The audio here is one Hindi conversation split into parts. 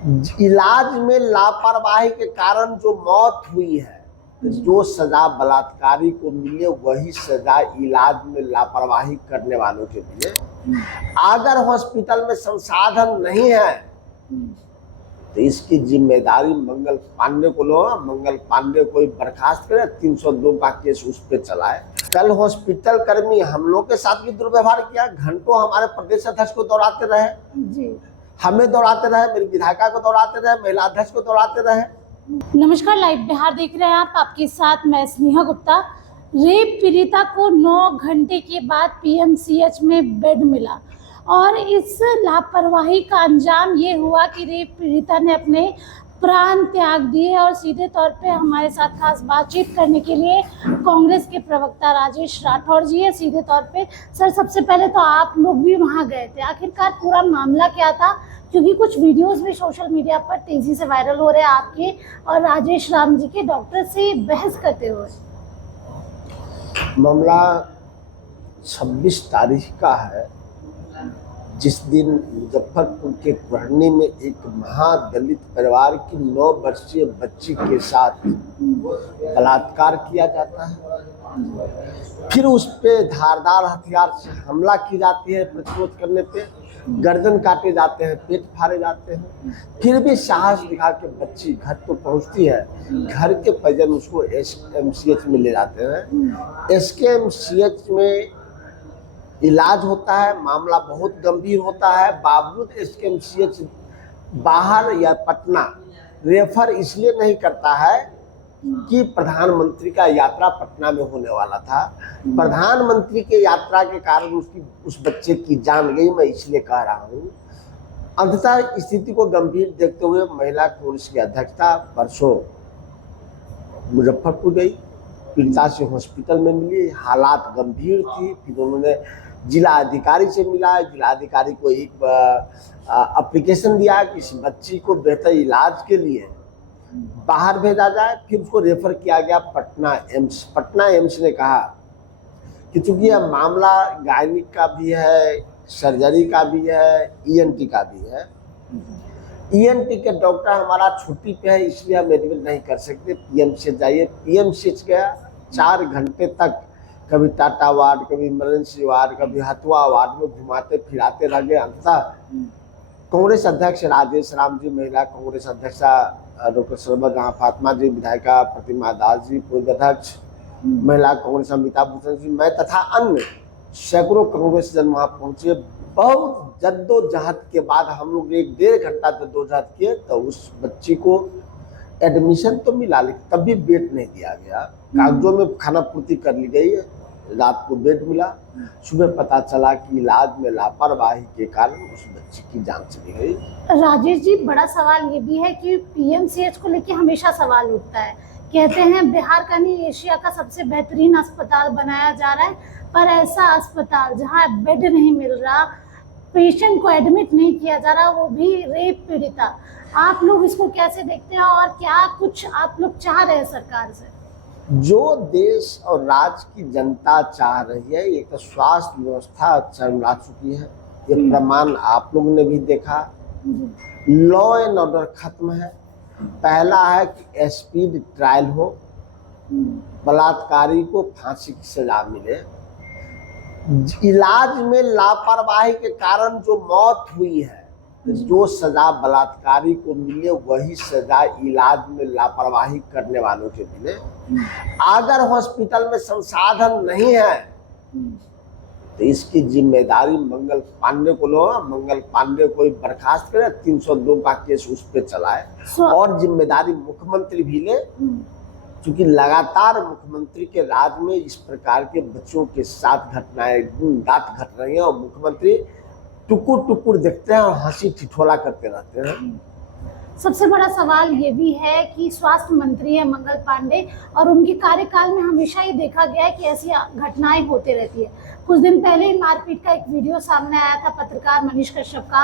इलाज में लापरवाही के कारण जो मौत हुई है, जो सजा बलात्कारी को मिले वही सजा इलाज में लापरवाही करने वालों के मिले। अगर हॉस्पिटल में संसाधन नहीं है तो इसकी जिम्मेदारी मंगल पांडे को लो। मंगल पांडे को बर्खास्त करे, 302 का केस उस पर चलाए। कल हॉस्पिटल कर्मी हम लोग के साथ भी दुर्व्यवहार किया, घंटों हमारे प्रदेश अध्यक्ष को दौड़ाते रहे जी, हमें दौड़ाते रहे, मेरी विधायिका को दौड़ाते रहे, महिला अध्यक्ष को दौड़ाते रहे। नमस्कार, लाइव बिहार देख रहे हैं आप। आपके साथ मैं स्नेहा गुप्ता। रेप पीड़िता को 9 घंटे के बाद पीएमसीएच में बेड मिला और इस लापरवाही का अंजाम ये हुआ कि रेप पीड़िता ने अपने प्राण त्याग दिए। और सीधे तौर पे हमारे साथ खास बातचीत करने के लिए कांग्रेस के प्रवक्ता राजेश राठौर जी है। सीधे तौर पे सर, सबसे पहले तो आप लोग भी वहाँ गए थे, आखिरकार पूरा मामला क्या था? क्योंकि कुछ वीडियोस भी सोशल मीडिया पर तेजी से वायरल हो रहे हैं आपके और राजेश राम जी के डॉक्टर से बहस करते हुए। मामला 26 तारीख का है, जिस दिन मुजफ्फरपुर के कुढ़नी में एक महादलित परिवार की 9 वर्षीय बच्ची के साथ बलात्कार किया जाता है। फिर उस पे धारदार हथियार से हमला की जाती है, प्रतिरोध करने पे गर्दन काटे जाते हैं, पेट फाड़े जाते हैं। फिर भी साहस दिखा के बच्ची घर तो पहुंचती है, घर के परिजन उसको एसकेएमसीएच में ले जाते हैं। एसकेएमसीएच में इलाज होता है, मामला बहुत गंभीर होता है। बावजूद एसकेएमसीएच बाहर या पटना रेफर इसलिए नहीं करता है कि प्रधानमंत्री का यात्रा पटना में होने वाला था। प्रधानमंत्री के यात्रा के कारण उस बच्चे की जान गई, मैं इसलिए कह रहा हूँ। अंततः स्थिति को गंभीर देखते हुए महिला कांग्रेस की अध्यक्षता परसों मुजफ्फरपुर गई, पीड़िता से हॉस्पिटल में मिली, हालात गंभीर थी। फिर उन्होंने जिला अधिकारी से मिला, जिला अधिकारी को एक एप्लीकेशन दिया कि इस बच्ची को बेहतर इलाज के लिए बाहर भेजा जाए। फिर उसको रेफर किया गया पटना एम्स। पटना एम्स ने कहा कि चूंकि यह मामला गायनिक का भी है, सर्जरी का भी है, ईएनटी का भी है, ईएनटी के डॉक्टर हमारा छुट्टी पे है, इसलिए हम एडमिट नहीं कर सकते, पीएमसीएच जाइए। पीएमसीएच गया, 4 घंटे तक कभी टाटा वार्ड, कभी इमरजेंसी वार्ड, कभी हथुआ वार्ड में घुमाते फिराते रह गए। अंततः कांग्रेस अध्यक्ष राजेश राम जी, महिला कांग्रेस अध्यक्षा डॉक्टर सरबत जहां फातिमा जी, विधायिका प्रतिमा दास जी, पूर्व अध्यक्ष महिला कांग्रेस अमिताभ भूषण जी, मैं तथा अन्य सैकड़ों कांग्रेस जन वहां पहुंचे। बहुत जद्दोजहद के बाद हम लोग 1-1.5 घंटा जद्दोजहद किए तो उस बच्ची को एडमिशन तो मिला, लेकिन तब भी बेड नहीं दिया गया। कागजों में खाना पूर्ति कर ली गई, रात को बेड मिला। सुबह पता चला कि इलाज में लापरवाही के कारण उस बच्ची की जान चली गई। राजेश जी, बड़ा सवाल ये भी है कि पीएमसीएच को लेकर हमेशा सवाल उठता है। कहते हैं बिहार का नहीं, एशिया का सबसे बेहतरीन अस्पताल बनाया जा रहा है, पर ऐसा अस्पताल जहां बेड नहीं मिल रहा, पेशेंट को एडमिट नहीं किया जा रहा, वो भी रेप पीड़िता। आप लोग इसको कैसे देखते हैं और क्या कुछ आप लोग चाह रहे हैं सरकार से? जो देश और राज्य की जनता चाह रही है, एक तो स्वास्थ्य व्यवस्था चरमरा चुकी है, ये प्रमाण आप लोगों ने भी देखा। लॉ एंड ऑर्डर खत्म है। पहला है कि स्पीड ट्रायल हो, बलात्कारी को फांसी की सजा मिले। इलाज में लापरवाही के कारण जो मौत हुई है, जो सजा बलात्कारी को मिले वही सजा इलाज में लापरवाही करने वालों के मिले। अगर हॉस्पिटल में संसाधन नहीं है तो इसकी जिम्मेदारी मंगल पांडे को लो। मंगल पांडे को बर्खास्त करे, 302 का केस उस पर चलाए। और जिम्मेदारी मुख्यमंत्री भी ले, क्योंकि लगातार मुख्यमंत्री के राज में इस प्रकार के बच्चों के साथ घटनाएं घट रही हैं और मुख्यमंत्री टुकुर टुकुर देखते हैं और हंसी ठिठोला करते रहते हैं। सबसे बड़ा सवाल ये भी है कि स्वास्थ्य मंत्री है मंगल पांडे और उनके कार्यकाल में हमेशा ही देखा गया है कि ऐसी घटनाएं होती रहती है। कुछ दिन पहले ही मारपीट का एक वीडियो सामने आया था पत्रकार मनीष कश्यप का।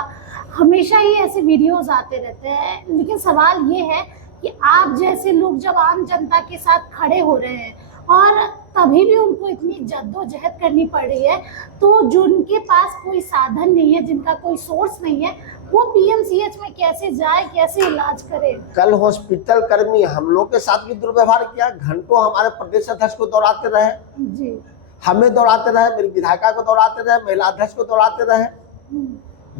हमेशा ही ऐसे वीडियोस आते रहते हैं, लेकिन सवाल ये है कि आप जैसे लोग जब आम जनता के साथ खड़े हो रहे हैं और तभी भी उनको इतनी जद्दोजहद करनी पड़ रही है। तो जिनके पास कोई साधन नहीं है, जिनका कोई सोर्स नहीं है, वो पीएमसीएच में कैसे जाए, कैसे इलाज करे। कल हॉस्पिटल कर्मी हम लोग के साथ भी दुर्व्यवहार किया, घंटों हमारे प्रदेश अध्यक्ष को दौड़ाते रहे जी। हमें दौड़ाते रहे, मेरी विधायिका को दौड़ाते रहे, महिला अध्यक्ष को दौड़ाते रहे।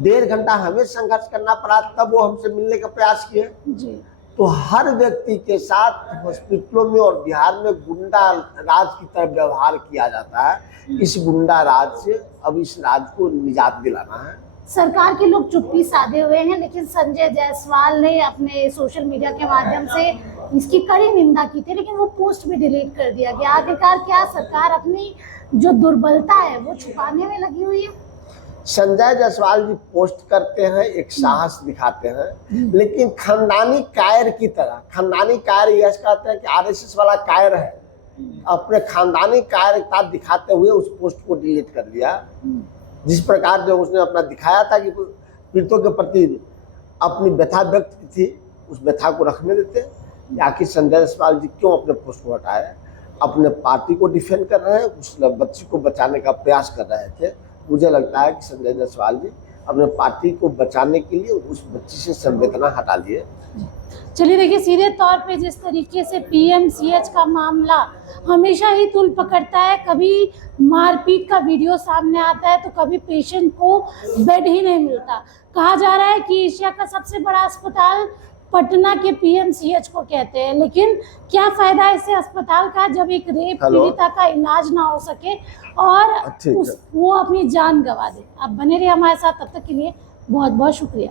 1.5 घंटा हमें संघर्ष करना पड़ा, तब वो हमसे मिलने का प्रयास किए। जी। तो हर व्यक्ति के साथ हॉस्पिटलों में और बिहार में गुंडा राज की तरह व्यवहार किया जाता है। इस गुंडा राज से अब इस राज को निजात दिलाना है। सरकार के लोग चुप्पी साधे हुए हैं, लेकिन संजय जायसवाल ने अपने सोशल मीडिया के माध्यम से इसकी कड़ी निंदा की थी, लेकिन वो पोस्ट भी डिलीट कर दिया गया। आखिरकार क्या सरकार अपनी जो दुर्बलता है वो छुपाने में लगी हुई है? संजय जायसवाल जी पोस्ट करते हैं, एक साहस दिखाते हैं, लेकिन खानदानी कायर की तरह, खानदानी कायर यह कहते हैं कि आरएसएस वाला कायर है, अपने खानदानी कायरता दिखाते हुए उस पोस्ट को डिलीट कर दिया। जिस प्रकार जो उसने अपना दिखाया था कि पीड़ितों के प्रति अपनी व्यथा व्यक्त की थी, उस व्यथा को रखने देते। आखिर संजय जायसवाल जी क्यों अपने पोस्ट को हटाए? अपने पार्टी को डिफेंड कर रहे हैं, उस बच्ची को बचाने का प्रयास कर रहे थे। मुझे लगता है कि संजय जायसवाल जी अपने पार्टी को बचाने के लिए उस बच्ची से संवेदना हटा लिए। चलिए देखिए, सीधे तौर पे जिस तरीके से पीएमसीएच का मामला हमेशा ही तूल पकड़ता है, कभी मारपीट का वीडियो सामने आता है तो कभी पेशेंट को बेड ही नहीं मिलता। कहा जा रहा है कि एशिया का सबसे बड़ा अस्पताल पटना के पीएमसीएच को कहते हैं, लेकिन क्या फायदा ऐसे अस्पताल का जब एक रेप पीड़िता का इलाज ना हो सके और वो अपनी जान गंवा दे। आप बने रहिए हमारे साथ, तब तक के लिए बहुत बहुत शुक्रिया।